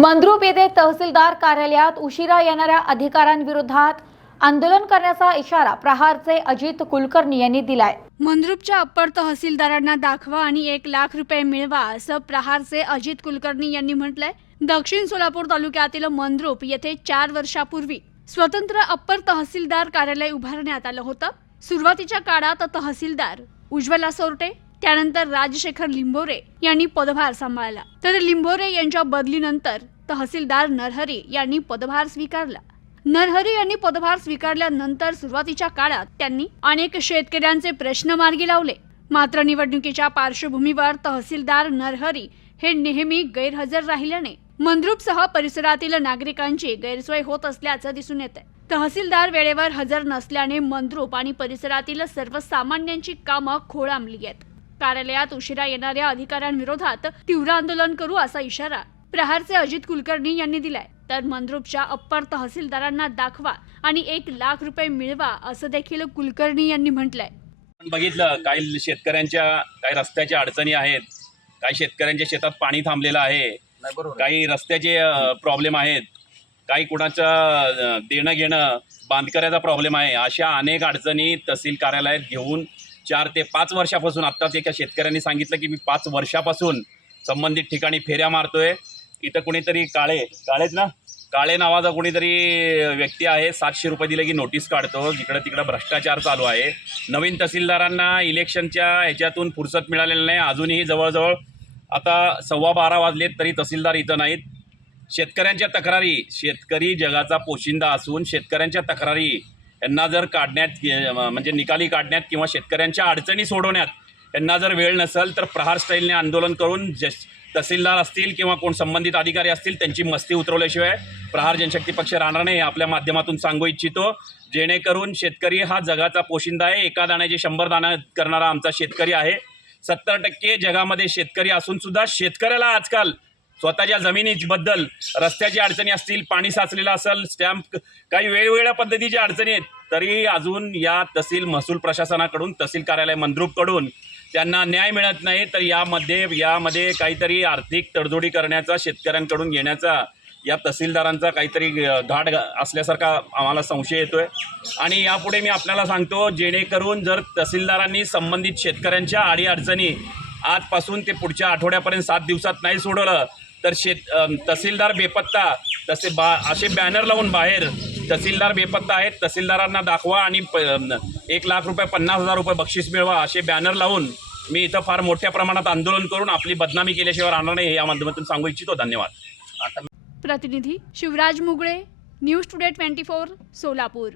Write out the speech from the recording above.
मंद्रुप येथे तहसीलदार कार्यालयात उशिरा येणाऱ्या अधिकाऱ्यांविरोधात आंदोलन करण्याचा इशारा प्रहारचे अजित कुलकर्णी यांनी दिलाय. मंद्रुपच्या अप्पर तहसीलदारांना दाखवा आणि एक लाख रुपये मिळवा असं प्रहारचे अजित कुलकर्णी यांनी म्हटलंय. दक्षिण सोलापूर तालुक्यातील मंद्रुप येथे चार वर्षापूर्वी स्वतंत्र अप्पर तहसीलदार कार्यालय उभारण्यात आलं होतं. सुरुवातीच्या काळात तहसीलदार उज्ज्वला सोरटे त्यानंतर राजशेखर लिंबोरे यांनी पदभार सांभाळला. तर लिंबोरे यांच्या बदलीनंतर तहसीलदार नरहरी यांनी पदभार स्वीकारला. नरहरी यांनी पदभार स्वीकारल्यानंतर सुरुवातीच्या काळात त्यांनी अनेक शेतकऱ्यांचे प्रश्न मार्गी लावले. मात्र निवडणुकीच्या पार्श्वभूमीवर तहसीलदार नरहरी हे नेहमी गैरहजर राहिल्याने मंद्रुपसह परिसरातील नागरिकांची गैरसोय होत असल्याचं दिसून येत तहसीलदार वेळेवर हजर नसल्याने मंद्रुप आणि परिसरातील सर्वसामान्यांची कामं खोळांबली आहेत. कार्यालयात उशिरा येणाऱ्या अधिकाऱ्यांविरोधात तीव्र आंदोलन करू असा इशारा प्रहारचे अजित कुलकर्णी यांनी दिलाय. तर मंद्रुपच्या अप्पर तहसीलदारांना दाखवा आणि एक लाख रुपये मिळवा असं देखील कुलकर्णी यांनी म्हटलंय. बघितलं काही शेतकऱ्यांच्या काही रस्त्याच्या अडचणी आहेत. काही शेतकऱ्यांच्या शेतात पाणी थांबलेलं आहे. काही रस्त्याचे प्रॉब्लेम आहेत. काही कुणाचं देणं घेणं बांधकऱ्याचा प्रॉब्लेम आहे. अशा अनेक अडचणी तहसील कार्यालयात घेऊन चार ते पाच वर्षापासून आत्ताच एका शेतकऱ्यांनी सांगितलं की मी पाच वर्षापासून संबंधित ठिकाणी फेऱ्या मारतोय. इथं कुणीतरी काळे काळेच ना? काळे नावाचा कोणीतरी व्यक्ती आहे. सातशे रुपये दिले की नोटीस काढतो. जिकडं तिकडं भ्रष्टाचार चालू आहे. नवीन तहसीलदारांना इलेक्शनच्या ह्याच्यातून फुरसत मिळालेलं नाही. अजूनही जवळजवळ आता सव्वा बारा वाजलेत तरी तहसीलदार इथं नाहीत. शेतकऱ्यांच्या तक्रारी शेतकरी जगाचा पोशिंदा असून शेतकऱ्यांच्या तक्रारी यांना जर काढण्यात म्हणजे निकाली काढण्यात किंवा शेतकऱ्यांच्या अडचणी सोडवण्यात यांना जर वेळ नसेल तर प्रहार स्टाईलने आंदोलन करून जस तहसीलदार असतील किंवा कोण संबंधित अधिकारी असतील त्यांची मस्ती उतरवल्याशिवाय प्रहार जनशक्ती पक्ष राहणार नाही हे आपल्या माध्यमातून सांगू इच्छितो. जेणेकरून शेतकरी हा जगाचा पोशिंदा आहे. एका दाण्याचे शंभर दाणा करणारा आमचा शेतकरी आहे. सत्तर टक्के जगामध्ये शेतकरी असूनसुद्धा शेतकऱ्याला आजकाल स्वतःच्या जमिनीबद्दल रस्त्याची अडचणी असतील पाणी साचलेलं असेल स्टॅम्प काही वेगवेगळ्या पद्धतीच्या अडचणी आहेत तरी अजून या तहसील महसूल प्रशासनाकडून तहसील कार्यालय मंद्रूपकडून त्यांना न्याय मिळत नाही तर यामध्ये यामध्ये काहीतरी आर्थिक तडजोडी करण्याचा शेतकऱ्यांकडून घेण्याचा या तहसीलदारांचा काहीतरी घाट असल्यासारखा आम्हाला संशय येतोय. आणि यापुढे मी आपल्याला सांगतो जेणेकरून जर तहसीलदारांनी संबंधित शेतकऱ्यांच्या अडीअडचणी आजपासून ते पुढच्या आठवड्यापर्यंत सात दिवसात नाही सोडवलं तर शेत तहसीलदार बेपत्ता तसे बा असे बॅनर लावून बाहेर. तहसीलदार बेपत्ता आहेत तहसीलदारांना दाखवा आणि प एक लाख रुपये पन्नास हजार रुपये बक्षीस मिळवा असे बॅनर लावून मी इथं फार मोठ्या प्रमाणात आंदोलन करून आपली बदनामी केल्याशिवाय राहणार नाही हे या माध्यमातून सांगू इच्छितो. धन्यवाद. प्रतिनिधी Shivraj Mugale news today twenty four Solapur.